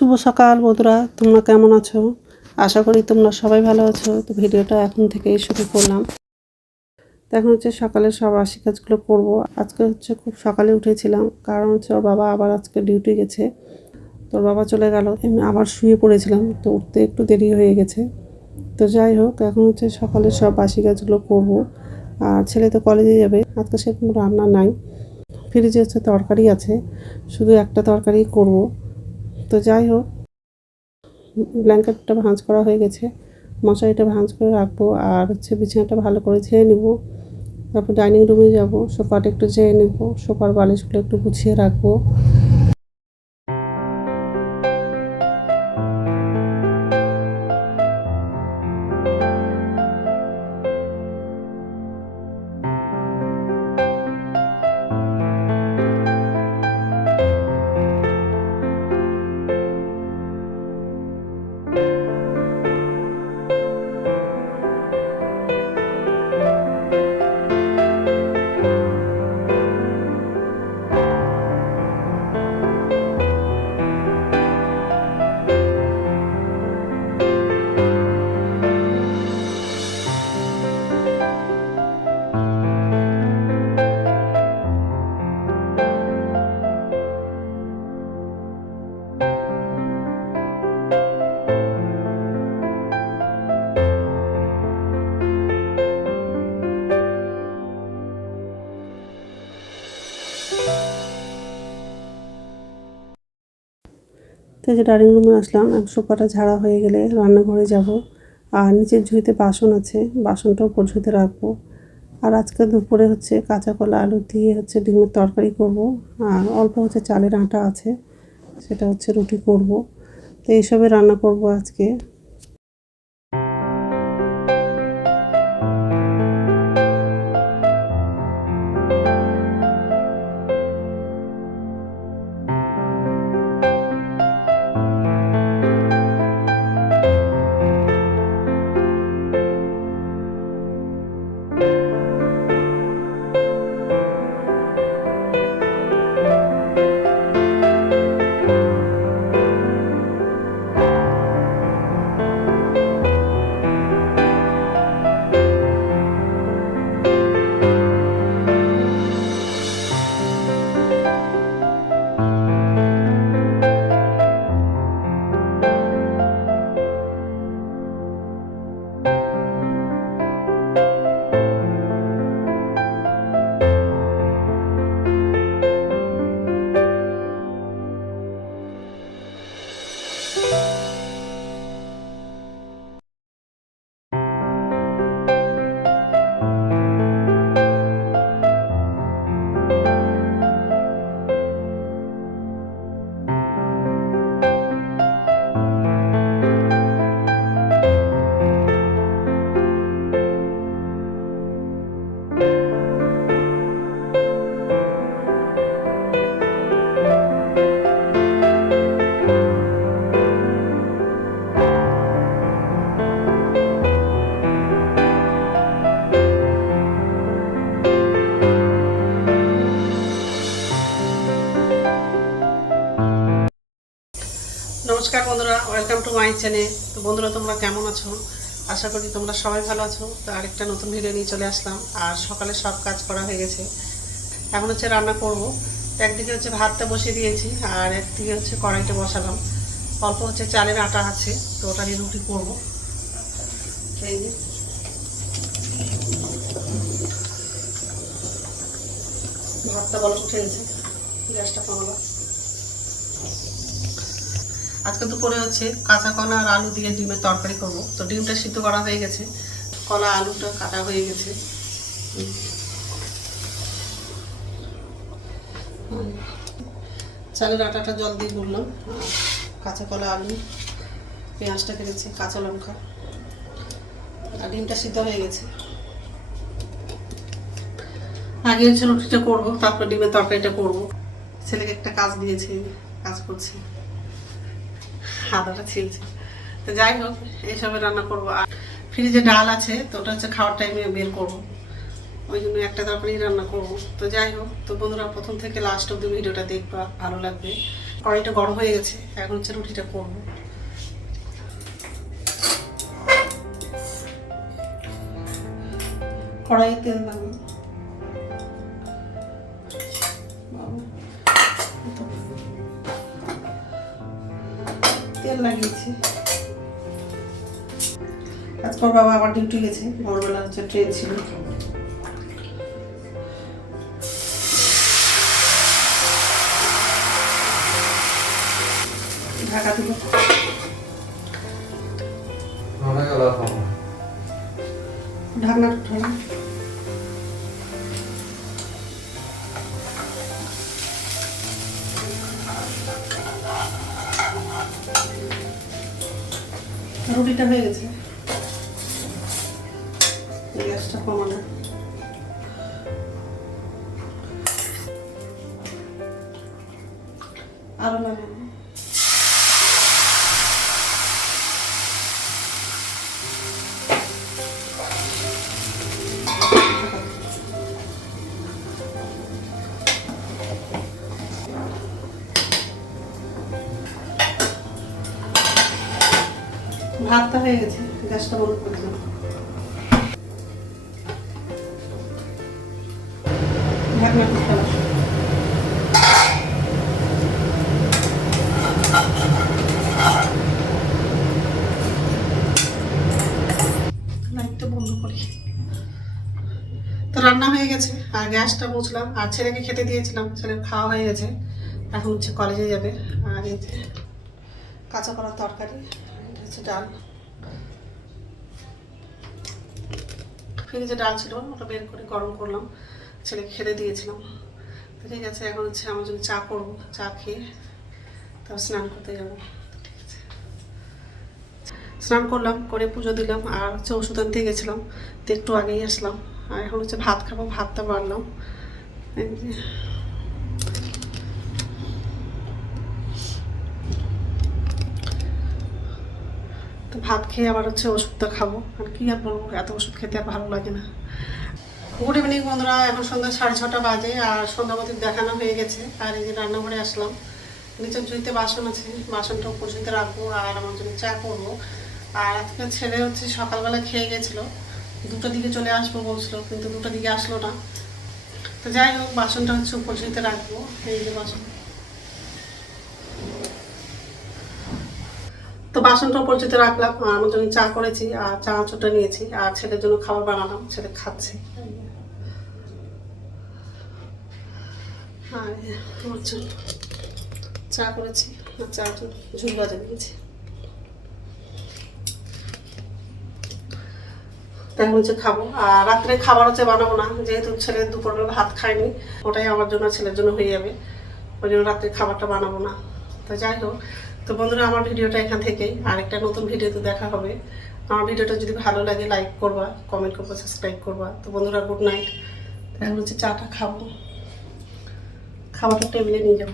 শুভ সকাল বন্ধুরা, তোমরা কেমন আছো? আশা করি তোমরা সবাই ভালো আছো। তো ভিডিওটা এখন থেকেই শুরু করলাম। এখন হচ্ছে সকালে সব আশি কাজগুলো করব। আজকে হচ্ছে খুব সকালে উঠেছিলাম, কারণ হচ্ছে ওর বাবা আবার আজকে ডিউটি গেছে। তোর বাবা চলে গেল, এমনি আবার শুয়ে পড়েছিলাম, তো উঠতে একটু দেরি হয়ে গেছে। তো যাই হোক, এখন হচ্ছে সকালে সব বাসি কাজগুলো করব। আর ছেলে তো কলেজে যাবে, আজকে সে কোনো রান্না নাই। ফ্রিজে হচ্ছে তরকারি আছে, শুধু একটা তরকারি করব। যাই হোক, ব্ল্যাঙ্কেটটা ভাঁজ করা হয়ে গেছে। মশারিটা ভাঁজ করে রাখব আর হচ্ছে বিছানাটা ভালো করে ঝেড়ে নিব। তারপর ডাইনিং রুমে যাব, সোফাটা একটু চেয়ে নেব, সোফার বালিশগুলো একটু গুছিয়ে রাখব। এই যে ডাইনিং রুমে আসলাম সোফাটা ঝাড়া হয়ে গেলে রান্নাঘরে যাব। আর নিচের ঝুঁইতে বাসন আছে, বাসনটাও ঝুঁতে রাখব। আর আজকে দুপুরে হচ্ছে কাঁচা কলা, আলু দিয়ে হচ্ছে ডিমের তরকারি করব। আর অল্প হচ্ছে চালের আটা আছে, সেটা হচ্ছে রুটি করব। তো এইসবে রান্না করব আজকে। নমস্কার বন্ধুরা ওয়েলকাম টু মাই চ্যানেল তো বন্ধুরা, তোমরা কেমন আছো? আশা করি তোমরা সবাই ভালো আছো। তো আরেকটা নতুন ভিডিও নিয়ে চলে আসলাম। আর সকালে সব কাজ করা হয়ে গেছে। এখন হচ্ছে রান্না করব। একদিকে হচ্ছে ভাতটা বসিয়ে দিয়েছি, আর একদিকে হচ্ছে কড়াইটা বসালাম। অল্প হচ্ছে চালের আটা আছে, তো ওটা দিয়ে রুটি করব। ভাতটা বলো গেছে গ্যাসটা কমালাম আজকে দুপুরে হচ্ছে কাঁচা কলা আর আলু দিয়ে ডিমের তরকারি করব। তো ডিমটা সিদ্ধ করা হয়ে গেছে। কলা, আলুটা কাটা হয়ে গেছে। চালের আটাটা জল দিয়ে গুললাম। কাঁচা কলা, আলু, পেঁয়াজটা কেটেছি, কাঁচা লঙ্কা। আর ডিমটা সিদ্ধ হয়ে গেছে। আগে হচ্ছে রুটিটা করব, তারপর ডিমের তরকারিটা করব। ছেলেকে একটা কাজ দিয়েছি, কাজ করছি। আদাটা ছিলছে। তো যাই হোক, এইসবে রান্না করব। আর ফ্রিজে ডাল আছে, তো ওটা হচ্ছে খাওয়ার টাইমে বের করব। ওই জন্য একটা তারপরেই রান্না করব। তো যাই হোক, তো বন্ধুরা, প্রথম থেকে লাস্ট অব্দি ভিডিওটা দেখবা, ভালো লাগবে। কড়াইটা গরম হয়ে গেছে, এখন হচ্ছে রুটিটা করব। কড়াইয়ে তেল দাম তেল লাগিয়েছি। আজকের বাবা আবার ডিউটি গেছে। ভোরবেলা হচ্ছে ট্রেন ছিল। ঢাকা দিল রুটিটা হয়ে গেছে। গ্যাসটা কমানো। আরও লাগানো ভাতটা হয়ে গেছে, গ্যাসটা বন্ধ করে দিলাম। রান্না হয়ে গেছে, আর গ্যাসটা মুছলাম। আর ছেলেকে খেতে দিয়েছিলাম, ছেলের খাওয়া হয়ে গেছে। এখন হচ্ছে কলেজে যাবে। আর এই যে কাঁচা করার তরকারি। হচ্ছে ডাল। ফ্রিজে ডাল ছিল, ওটা বের করে গরম করলাম ছেলেকে খেতে দিয়েছিলাম। তো ঠিক আছে, এখন হচ্ছে আমার জন্য চা করব, চা খেয়ে তারপর স্নান করতে যাব। স্নান করলাম, করে পুজো দিলাম, আর হচ্ছে ওষুধ আনতে গেছিলাম তো একটু আগেই আসলাম। আর এখন হচ্ছে ভাত খাব, ভাতটা বাড়লাম তো ভাত খেয়ে আবার হচ্ছে ওষুধটা খাব। আর কি আর বলব, এত ওষুধ খেতে আর ভালো লাগে না। গুড ইভিনিং বন্ধুরা, এখন সন্ধ্যা সাড়ে ছটা বাজে আর সন্ধ্যাবতীর দেখানো হয়ে গেছে। আর এই যে রান্নাঘরে আসলাম নিচের জুইতে বাসন আছে, বাসনটা উপর জুইতে রাখব আর আমার জন্য চা করব। আর আজকে ছেলে হচ্ছে সকালবেলা খেয়ে গেছিল, দুটো দিকে চলে আসব বলছিল, কিন্তু দুটো দিকে আসলো না। তো যাই হোক, বাসনটা হচ্ছে উপর রাখব, এই যে বাসন। তো বাসনটা উপর জুইতে রাখলাম, আর আমার জন্য চা করেছি, আর চা চোটা নিয়েছি, আর ছেলের জন্য খাবার বানালাম, ছেলে খাচ্ছে। চা করেছি, আর চা ঝুল নিয়েছি। তাই হচ্ছে খাব, আর রাত্রে খাবার হচ্ছে বানাবো না, যেহেতু ছেলে দুপুরবেলা ভাত খায়নি, ওটাই আমার জন্য, ছেলের জন্য হয়ে যাবে। ওই জন্য রাত্রে খাবারটা বানাবো না। তো যাই হোক তো বন্ধুরা, আমার ভিডিওটা এখান থেকেই। আরেকটা নতুন ভিডিওতে দেখা হবে। আমার ভিডিওটা যদি ভালো লাগে লাইক করবা কমেন্ট করবা সাবস্ক্রাইব করবা। তো বন্ধুরা গুড নাইট এখন হচ্ছে চাটা খাব। খাবারটা টেবিলে নিয়ে যাব।